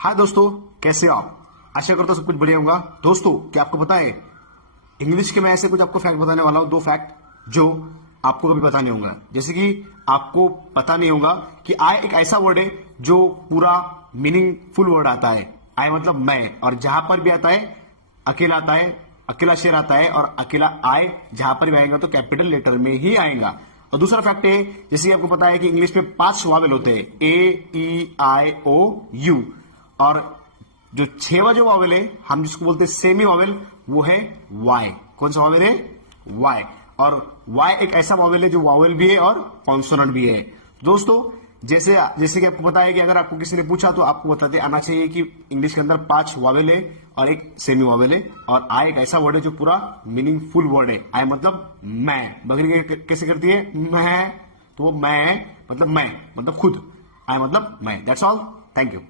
हाय दोस्तों, कैसे हो आप? आशा करता हूं सब कुछ बढ़िया होगा। दोस्तों, क्या आपको पता है इंग्लिश के मैं ऐसे कुछ आपको फैक्ट बताने वाला हूं, दो फैक्ट जो आपको कभी पता नहीं होगा। जैसे कि आपको पता नहीं होगा कि आई एक ऐसा वर्ड है जो पूरा मीनिंगफुल वर्ड आता है। आई मतलब मैं, और जहां पर भी आता है अकेला आता है, अकेला शेर आता है, और अकेला आई जहां पर भी आएगा तो कैपिटल लेटर में ही आएगा। और दूसरा फैक्ट है, जैसे कि आपको पता है कि इंग्लिश में 5 वावेल होते हैं, ए ई आई ओ यू, और जो 6वां जो वावेल है हम जिसको बोलते हैं सेमी वावेल, वो है वाई। कौन सा वावेल है? वाई। और वाई एक ऐसा वावेल है जो वावेल भी है और कॉन्सोनेंट भी है। दोस्तों, जैसे जैसे कि आपको पता है कि अगर आपको किसी ने पूछा तो आपको बताते आना चाहिए कि इंग्लिश के अंदर 5 वावेल है और एक सेमी वावेल है, और आई एक ऐसा वर्ड है जो पूरा मीनिंगफुल वर्ड है। आई मतलब मैं। बकरी कैसे करती है? मैं। तो वो मैं मतलब खुद। आई मतलब मैं। That's all. Thank you.